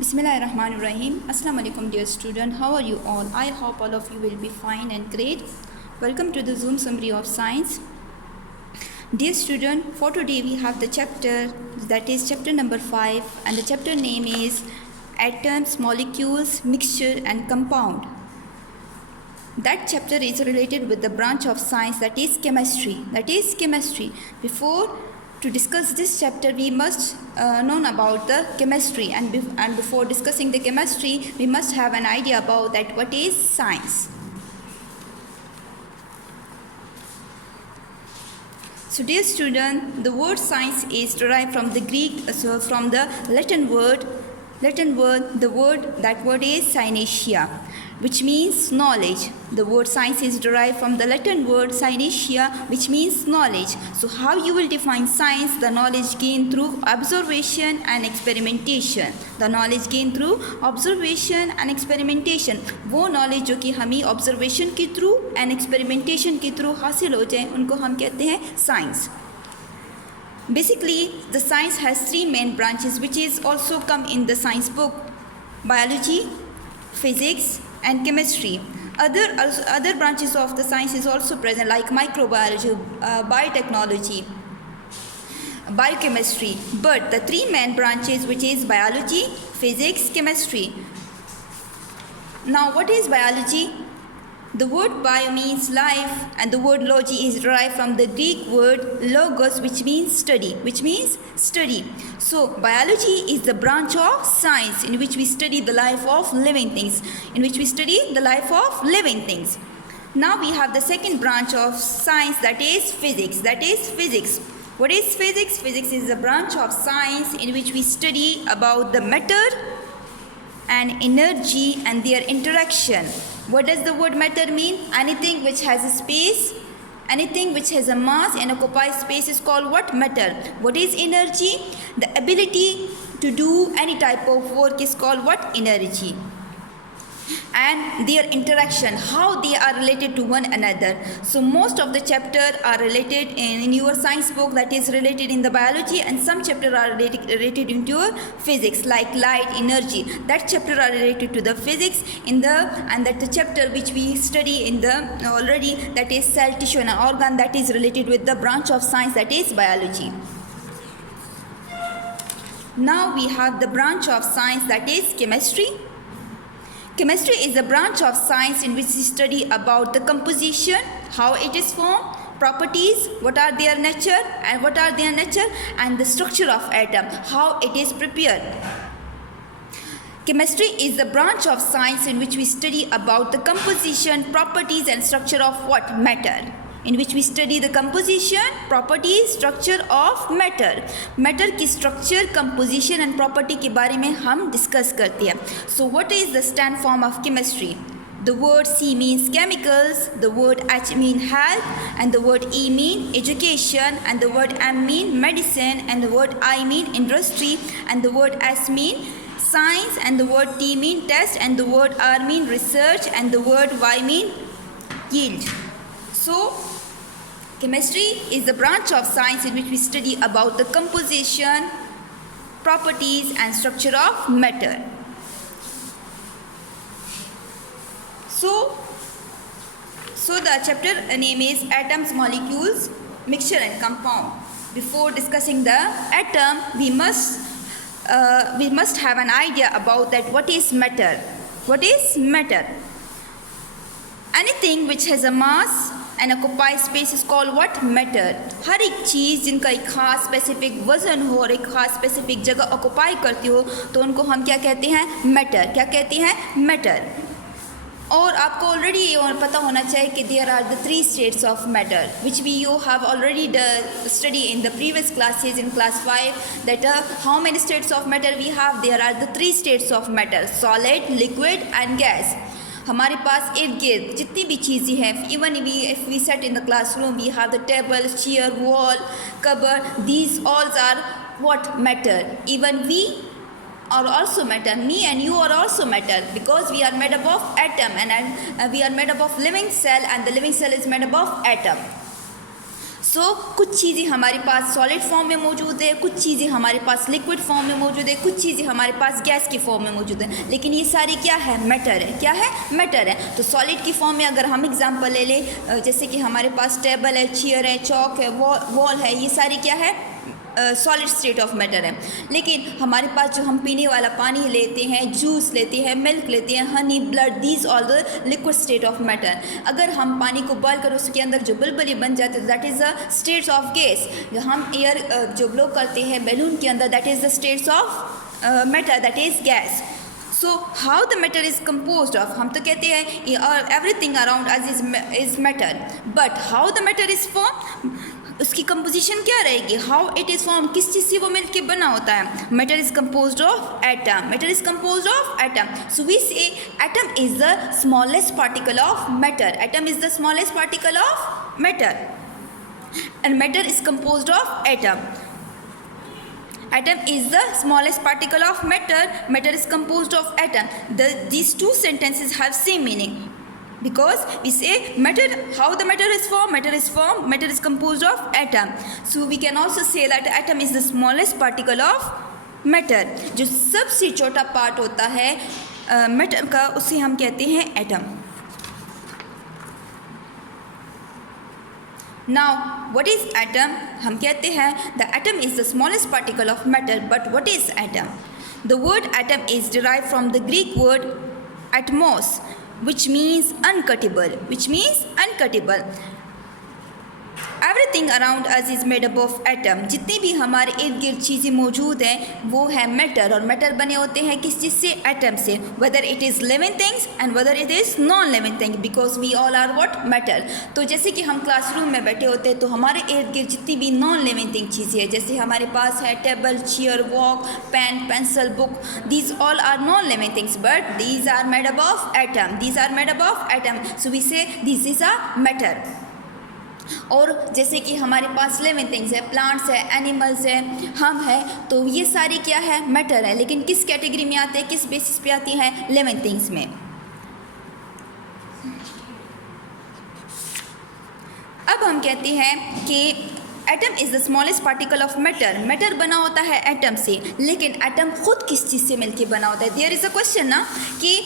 Bismillahirrahmanirrahim. Assalamu alaikum dear student. How are you all? I hope all of you will be fine and great. Welcome to the Zoom summary of science. Dear student, for today we have the chapter that is chapter number 5 and the chapter name is atoms, molecules, mixture and compound. That chapter is related with the branch of science that is chemistry. Before to discuss this chapter, we must know about the chemistry, and before discussing the chemistry, we must have an idea about that what is science. So, dear student, the word science is derived from the from the Latin word. The word is scientia, which means knowledge. The word science is derived from the Latin word scientia, which means knowledge. So how you will define science? The knowledge gained through observation and experimentation. The knowledge gained through observation and experimentation. वो knowledge जो कि हमें observation के through and experimentation के through हासिल हो जाए, उनको हम कहते हैं science. Basically, the science has three main branches, which is also come in the science book: biology, physics, and chemistry. Other branches of the science is also present, like microbiology, biotechnology, biochemistry. But the three main branches, which is biology, physics, chemistry. Now, what is biology? The word bio means life, and the word logy is derived from the Greek word logos, which means study. So, biology is the branch of science in which we study the life of living things. Now, we have the second branch of science, that is physics. What is physics? Physics is a branch of science in which we study about the matter and energy and their interaction. What does the word matter mean? Anything which has a space, anything which has a mass and occupies space is called what? Matter. What is energy? The ability to do any type of work is called what? Energy. And their interaction, how they are related to one another. So most of the chapters are related in your science book, that is related in the biology, and some chapters are related in your physics, like light, energy. That chapter are related to the physics and that the chapter which we study in the already, that is cell, tissue and organ, that is related with the branch of science, that is biology. Now we have the branch of science, that is chemistry. Chemistry is a branch of science in which we study about the composition, how it is formed, properties, what are their nature, and the structure of atom, how it is prepared. Chemistry is the branch of science in which we study about the composition, properties and structure of what? Matter. In which we study the composition, properties, structure of matter. Matter की structure, composition and property के बारे में हम discuss करते हैं. So what is the stand form of chemistry? The word C means chemicals, the word H mean health, and the word E mean education, and the word M mean medicine, and the word I mean industry, and the word S mean science, and the word T mean test, and the word R mean research, and the word Y mean yield. So, chemistry is the branch of science in which we study about the composition, properties and structure of matter. So the chapter name is atoms, molecules, mixture and compound. Before discussing the atom, we must have an idea about that what is matter. What is matter? Anything which has a mass and occupies space is called what? Matter. हर एक चीज़ जिनका एक खास specific वजन हो और एक खास specific जगह ऑक्युपाई करती हो, तो उनको हम क्या कहते हैं? मैटर. क्या कहते हैं? मैटर. और आपको ऑलरेडी ये पता होना चाहिए कि there are the three states of matter which we you have already study in the previous classes in class 5 that how many states of matter we have. There are the three states of matter: solid, liquid and gas. हमारे पास इर्द गिर्द जितनी भी चीज़ें हैं, even if we sit in the classroom, we have the table, chair, wall, कबर, these all are what? Matter. Even we are also matter. Me and you are also matter, because we are made up of atom, and we are made up of living cell, and the living cell is made up of atom. कुछ चीज़ें हमारे पास solid form में मौजूद है, कुछ चीज़ें हमारे पास liquid form में मौजूद है, कुछ चीज़ें हमारे पास गैस की फॉर्म में मौजूद है, लेकिन ये सारी क्या है, मैटर है। क्या है, मैटर है। तो सॉलिड की फॉर्म में अगर हम एग्जांपल ले लें, जैसे कि हमारे पास टेबल है, चेयर है, चौक है, वॉल है, ये सारी क्या है, सॉलिड स्टेट ऑफ मैटर है। लेकिन हमारे पास जो हम पीने वाला पानी लेते हैं, जूस लेते हैं, मिल्क लेते हैं, Honey, blood, these all the liquid state of matter. अगर हम पानी को बॉयल कर उसके अंदर जो बुलबुले बन जाते हैं, that is the states of gas. हम एयर जो ब्लो करते हैं बैलून के अंदर, that is the states of matter, that is gas. So how the matter is compose of, हम तो कहते हैं everything around us is matter, but how the matter is form, उसकी कंपोजिशन क्या रहेगी, हाउ इट इज़ फॉर्म, किस चीज़ से वो मिलके बना होता है। Matter is composed of atom, matter is composed of atom. So we say atom is the smallest particle of matter, atom is the smallest particle of matter, and matter is composed of atom. Atom is the smallest particle of matter. Matter is composed of atom. These two sentences have same meaning because we say matter. How the matter is formed? Matter is formed. Matter is composed of atom. So we can also say that atom is the smallest particle of matter. जो सबसे छोटा part होता है matter का, उसे हम कहते हैं atom. Now, what is atom? हम कहते हैं the atom is the smallest particle of matter. But what is atom? The word atom is derived from the Greek word atmos, which means uncuttable. Which means uncuttable. Everything around us is made up of atom. जितनी भी हमारे इर्द गिर्द चीज़ें मौजूद हैं वो है मैटर, और मैटर बने होते हैं किस चीज़ से, एटम से। Whether it is living things and whether it is non living thing, because we all are what, matter. तो जैसे कि हम क्लासरूम में बैठे होते हैं तो हमारे इर्द गिर्द जितनी भी नॉन लिविंग थिंग चीज़ें हैं, जैसे हमारे पास है table, chair, wall, pen, pencil, book, these all are non living things, but these are made up of atom, these are made up of atom. So we say this is a matter. और जैसे कि हमारे पास living things है, plants है, animals है, हम है, तो ये सारी क्या है, मैटर है। लेकिन किस कैटेगरी में आते हैं, किस बेसिस पे आती हैं, लिविंग थिंग्स में। अब हम कहते हैं कि atom is the smallest particle of matter. Matter बना होता है एटम से, लेकिन एटम खुद किस चीज़ से मिलके बना होता है। देयर इज़ अ क्वेश्चन ना कि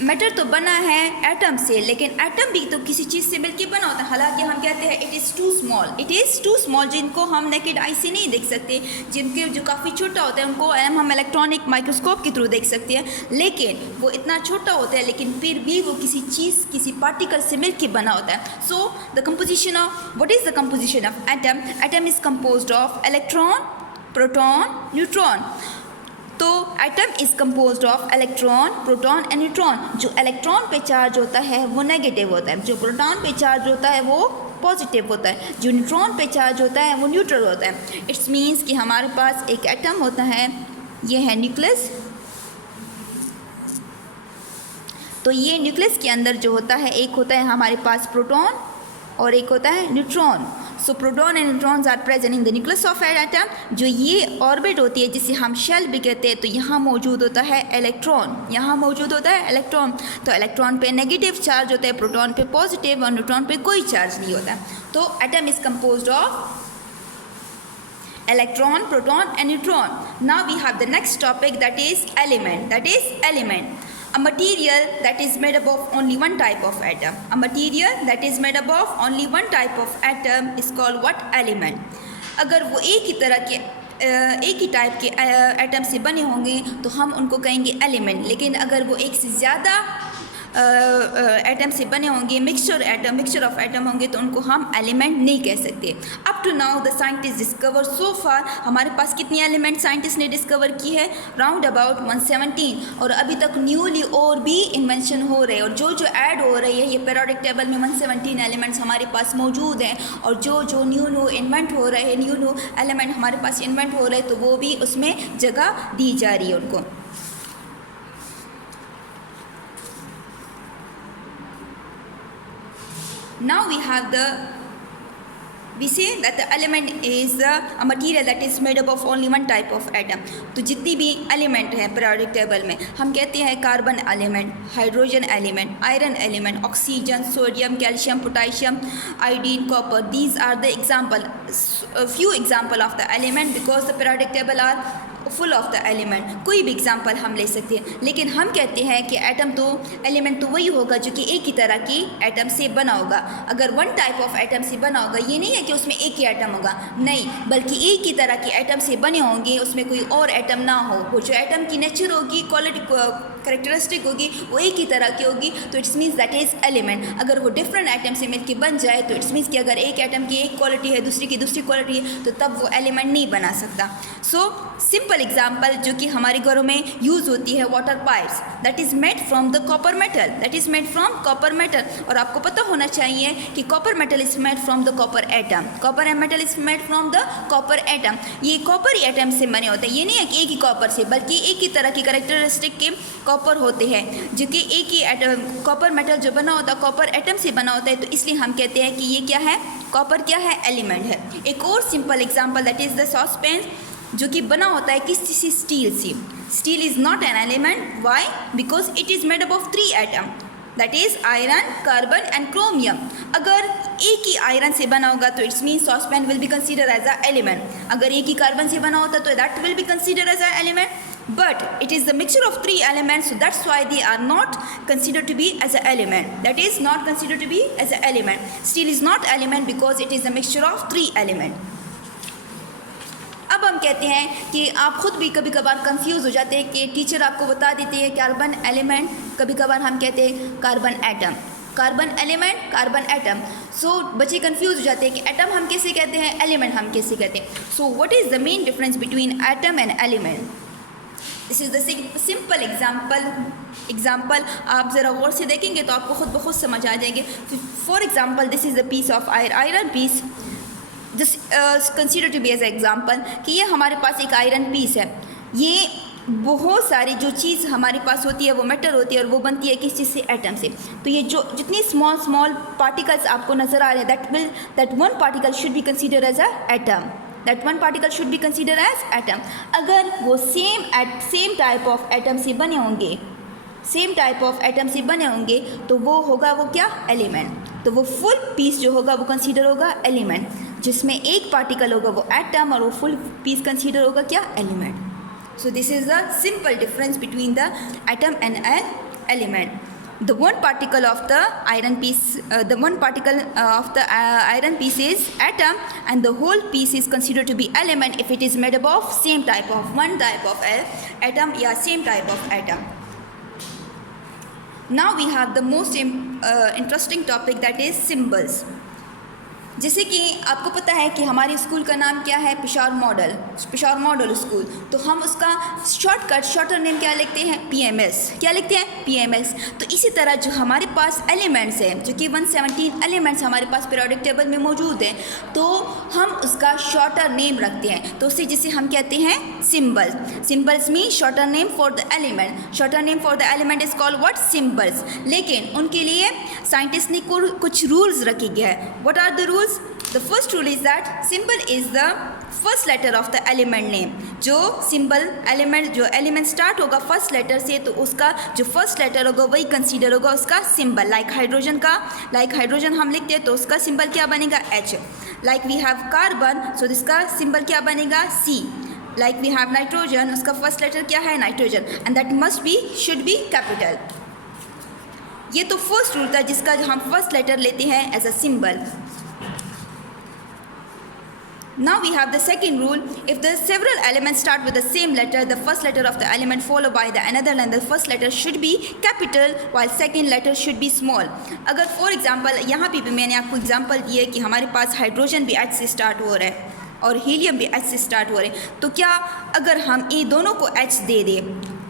मैटर तो बना है एटम से, लेकिन एटम भी तो किसी चीज़ से मिलके बना होता है। हालांकि हम कहते हैं it is too small, it is too small, जिनको हम नेकेड आई से नहीं देख सकते, जिनके जो काफ़ी छोटा होता है उनको हम इलेक्ट्रॉनिक माइक्रोस्कोप के थ्रू देख सकते हैं, लेकिन वो इतना छोटा होता है लेकिन फिर भी वो किसी चीज़, किसी पार्टिकल से मिलके बना होता है। So the composition of, what is the composition of atom? Atom is composed of electron, proton, neutron. तो atom is composed of electron, proton and neutron. जो इलेक्ट्रॉन पे चार्ज होता है वो नेगेटिव होता है, जो प्रोटॉन पे चार्ज होता है वो पॉजिटिव होता है, जो न्यूट्रॉन पे चार्ज होता है वो न्यूट्रल होता है। इट्स मीन्स कि हमारे पास एक एटम होता है, ये है न्यूक्लियस। तो ये न्यूक्लियस के अंदर जो होता है, एक होता है हमारे पास प्रोटॉन और एक होता है neutron. So proton and neutrons are present in the nucleus of atom. जो ये ऑर्बिट होती है जिसे हम शेल भी कहते हैं, तो यहाँ मौजूद होता है इलेक्ट्रॉन, यहाँ मौजूद होता है इलेक्ट्रॉन। तो इलेक्ट्रॉन पे नेगेटिव चार्ज होता है, प्रोटॉन पे पॉजिटिव, और न्यूट्रॉन पे कोई चार्ज नहीं होता। तो atom is composed of electron, proton and neutron. Now we have the next topic, that is element. That is element. A material that is made up of only one type of atom. A material that is made up of only one type of atom is called what? Element. अगर वो एक ही तरह के एक ही type के atom से बने होंगे तो हम उनको कहेंगे एलिमेंट। लेकिन अगर वो एक से ज़्यादा एटम से बने होंगे, मिक्सचर ऑफ एटम होंगे, तो उनको हम एलिमेंट नहीं कह सकते। Up to now the scientist discover, so far हमारे पास कितनी एलिमेंट साइंटिस्ट ने डिस्कवर की है? Round about 117। और अभी तक न्यूली और भी इन्वेंशन हो रहे हैं, और जो ऐड हो रही है ये पीरियोडिक टेबल में 117 एलिमेंट्स हमारे पास मौजूद हैं। और जो न्यू इन्वेंट हो रहे हैं, न्यू एलिमेंट हमारे पास इन्वेंट हो रहे हैं, तो वो भी उसमें जगह दी जा रही है उनको। Now we have the we say that the element is a material that is made up of only one type of atom. तो जितनी भी एलिमेंट हैं periodic table में हम कहते हैं carbon element, hydrogen element, iron element, oxygen, sodium, calcium, potassium, iodine, copper. These are the example, few example of the element because the periodic table are full of the element. कोई भी example हम ले सकते हैं, लेकिन हम कहते हैं कि एटम तो एलिमेंट तो वही होगा जो कि एक ही तरह की एटम से बना होगा. अगर वन टाइप ऑफ एटम से बना होगा ये नहीं है कि उसमें एक ही एटम होगा, नहीं, बल्कि एक ही तरह की एटम से बने होंगे, उसमें कोई और एटम ना हो. वो जो एटम की नेचर होगी, क्वालिटी, करेक्टरिस्टिक होगी, वो एक ही तरह की होगी, तो it's means that is element. अगर वो डिफरेंट एटम से मिलकर बन जाए तो इट्स मीन्स कि अगर एक एटम की एक क्वालिटी है, दूसरी की दूसरी क्वालिटी है, तो तब वो एलिमेंट नहीं बना सकता. सो सिंपल एग्जाम्पल जो कि हमारे घरों में यूज़ होती है, water pipes, that is made from the copper metal, that is made from copper metal. और आपको पता होना चाहिए कि copper metal is made from the copper atom, copper metal is made from the copper atom. ये copper atom से बने होते हैं, ये नहीं है कि एक ही कॉपर से, बल्कि एक ही तरह की करेक्टरिस्टिक के कॉपर होते हैं, जो कि एक ही एटम, कॉपर मेटल जो बना होता है कॉपर एटम से बना होता है. तो इसलिए हम कहते हैं कि ये क्या है, कॉपर क्या है, एलिमेंट है. एक और simple example that is the saucepan, जो कि बना होता है किसी स्टील से. Steel is not an element. Why? Because it is made up of 3 atom, that is iron, carbon and chromium. अगर एक ही आयरन से बना होगा तो it's mean saucepan will be consider as a element. अगर एक ही कार्बन से बना होता तो that will be consider as a element. But it is the mixture of 3 elements, so that's why they are not considered to be as an element. That is not considered to be as an element. Steel is not element because it is a mixture of 3 elements. अब हम कहते हैं कि आप खुद भी कभी कभार कंफ्यूज हो जाते हैं कि टीचर आपको बता देते हैं कार्बन एलिमेंट, कभी कभार हम कहते हैं carbon atom, carbon element, carbon atom. So बच्चे कंफ्यूज हो जाते हैं कि एटम हम कैसे कहते हैं, एलिमेंट हम कैसे कहते हैं. So what is the main difference between atom and element? This is the simple example. आप ज़रा गौर से देखेंगे तो आपको खुद ब खुद समझ आ जाएंगे. For example, this is the piece of iron piece. Just consider to be as example कि ये हमारे पास एक आयरन पीस है. ये बहुत सारी जो चीज़ हमारे पास होती है वो मेटल होती है और वो बनती है किस चीज़ से, एटम से. तो ये जो जितनी स्मॉल पार्टिकल्स आपको नज़र आ रहे हैं, that one particle should be consider as a atom. That one particle should be considered as atom. अगर वो सेम टाइप ऑफ एटम से बने होंगे, सेम टाइप ऑफ एटम से बने होंगे तो वो होगा वो क्या, एलिमेंट. तो वो फुल पीस जो होगा वो कंसीडर होगा एलिमेंट. जिसमें एक पार्टिकल होगा वो एटम और वो फुल पीस कंसीडर होगा क्या, element. So this is the simple difference between the atom and an element. The one particle of the iron piece, iron piece is atom, and the whole piece is considered to be element if it is made up of same type of one type of atom, yeah, same type of atom. Now we have the most interesting topic, that is symbols. जैसे कि आपको पता है कि हमारे school का नाम क्या है, पेशावर मॉडल स्कूल. तो हम उसका शॉर्टर नेम क्या लिखते हैं, PMS. क्या लिखते हैं, PMS. तो इसी तरह जो हमारे पास एलिमेंट्स हैं, जो कि 117 एलिमेंट्स हमारे पास पीरियोडिक टेबल में मौजूद हैं, तो हम उसका शॉर्टर नेम रखते हैं. तो उसे जिसे हम कहते हैं symbols mean shorter name for the element. Shorter name for the element is called what, symbols. लेकिन उनके लिए साइंटिस्ट ने कुछ रूल्स रखे गए हैं. What are the rules? The first rule is that symbol is the first letter of the element name. जो symbol element, जो element start होगा first letter से, तो उसका जो first letter होगा वही consider होगा उसका symbol. Like हाइड्रोजन हम लिखते हैं तो उसका symbol क्या बनेगा, H. Like we have carbon, so इसका symbol क्या बनेगा, C. Like we have nitrogen, उसका first letter क्या है, nitrogen, and that should be capital. ये तो first rule था जिसका हम first letter लेते हैं as a symbol. Now we have the second rule. If the several elements start with the same letter, the first letter of the element followed by the another and the first letter should be capital while second letter should be small. अगर for example यहाँ पे भी मैंने आपको example दिया है कि हमारे पास हाइड्रोजन भी H से स्टार्ट हो रहा है और हीलियम भी H से स्टार्ट हो रहे हैं, तो क्या अगर हम ये दोनों को H दे दें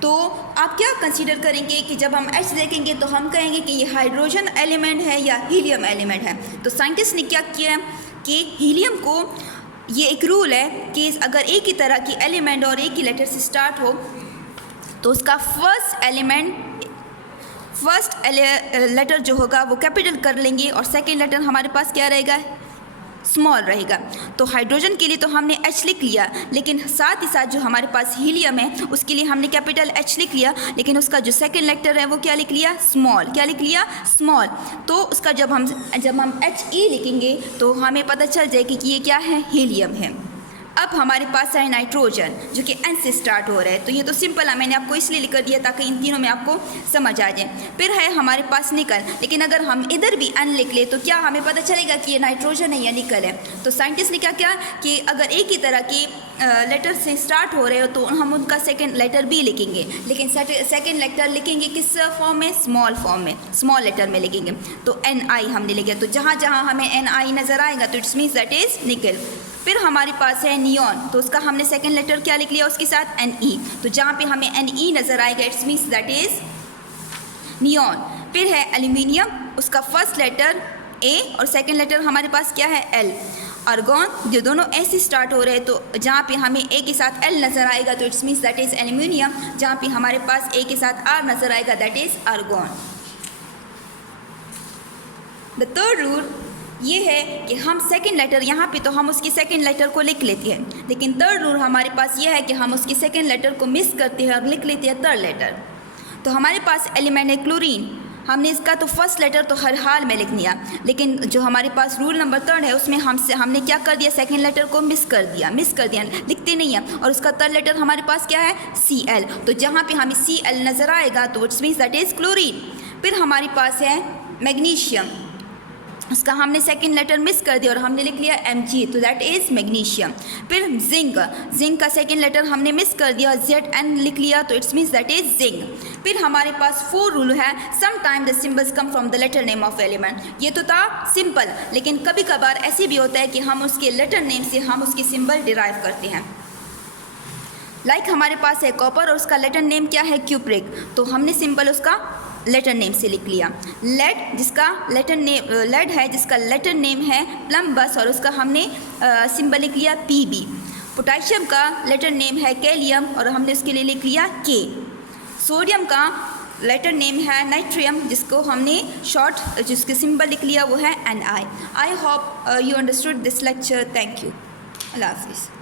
तो आप क्या कंसीडर करेंगे कि जब हम H देखेंगे तो हम कहेंगे कि ये हाइड्रोजन एलिमेंट है या हीलियम एलिमेंट है. तो साइंटिस्ट ने क्या किया कि हीलियम को, ये एक रूल है कि अगर एक ही तरह की एलिमेंट और एक ही लेटर से स्टार्ट हो तो उसका फर्स्ट लेटर जो होगा वो कैपिटल कर लेंगे और सेकंड लेटर हमारे पास क्या रहेगा, स्मॉल रहेगा। तो हाइड्रोजन के लिए तो हमने H लिख लिया, लेकिन साथ ही साथ जो हमारे पास हीलियम है उसके लिए हमने कैपिटल H लिख लिया, लेकिन उसका जो सेकंड लेटर है वो क्या लिख लिया, स्मॉल। क्या लिख लिया, स्मॉल। तो उसका जब हम HE लिखेंगे तो हमें पता चल जाएगा कि ये क्या है, हीलियम है। अब हमारे पास है नाइट्रोजन जो कि N से स्टार्ट हो रहा है, तो ये तो सिंपल है, मैंने आपको इसलिए लिख दिया ताकि इन तीनों में आपको समझ आ जाए। फिर है हमारे पास निकल, लेकिन अगर हम इधर भी N लिख ले तो क्या हमें पता चलेगा कि ये नाइट्रोजन है या निकल है। तो साइंटिस्ट ने क्या किया कि अगर एक ही तरह के लेटर से स्टार्ट हो रहे हो तो हम उनका सेकेंड लेटर भी लिखेंगे, लेकिन सेकेंड लेटर लिखेंगे किस फॉर्म में, स्मॉल फॉर्म में, स्मॉल लेटर में लिखेंगे। तो NI हमने लिखा, तो जहाँ जहाँ हमें NI नज़र आएगा तो इट्स मीन्स दैट इज़ निकल। फिर हमारे पास है नियॉन, तो उसका हमने सेकंड लेटर क्या लिख लिया उसके साथ, Ne। तो जहाँ पे हमें Ne नज़र आएगा it's means that is neon. फिर है एल्यूमिनियम, उसका फर्स्ट लेटर A और सेकंड लेटर हमारे पास क्या है, L। आर्गॉन, जो दोनों ऐसे स्टार्ट हो रहे हैं, तो जहाँ पे हमें A के साथ L नज़र आएगा तो it's means that is aluminium, जहाँ पे हमारे पास A के साथ R नज़र आएगा that is argon. The third rule ये है कि हम सेकंड लेटर यहाँ पे तो हम उसकी सेकंड लेटर को लिख लेते हैं, लेकिन थर्ड रूल हमारे पास ये है कि हम उसकी सेकंड लेटर को मिस करते हैं और लिख लेते हैं थर्ड लेटर। तो हमारे पास एलिमेंट है क्लोरीन, हमने इसका तो फर्स्ट लेटर तो हर हाल में लिख लिया, लेकिन जो हमारे पास रूल नंबर थर्ड है उसमें हमने क्या कर दिया, सेकंड लेटर को मिस कर दिया, लिखते नहीं है। और उसका थर्ड लेटर हमारे पास क्या है, Cl। तो जहाँ पे हमें Cl नज़र आएगा तो it's means that is chlorine. फिर हमारे पास है मैग्नीशियम, उसका हमने सेकंड लेटर मिस कर दिया और हमने लिख लिया Mg, तो दैट इज़ मैग्नीशियम। फिर जिंक का सेकंड लेटर हमने मिस कर दिया, Zn लिख लिया, तो it's means that is zinc. फिर हमारे पास 4 रूल है, some time the symbols come from the letter name of element. ये तो था सिंपल, लेकिन कभी कभार ऐसे भी होता है कि हम उसके लेटर नेम से हम उसके सिंबल डिराइव करते हैं। लाइक हमारे पास है कॉपर और उसका लेटर नेम क्या है, क्यूप्रिक, तो हमने सिंबल उसका लेटर नेम से लिख लिया। लेड है जिसका लेटर नेम है प्लम्बस और उसका हमने सिंबल लिख लिया Pb। पोटेशियम का लेटर नेम है कैलियम और हमने उसके लिए लिख लिया K। सोडियम का लेटर नेम है नाइट्रियम, जिसको हमने जिसके सिंबल लिख लिया वो है Ni। I hope you understood this lecture. Thank you. अल्लाह हाफिज़।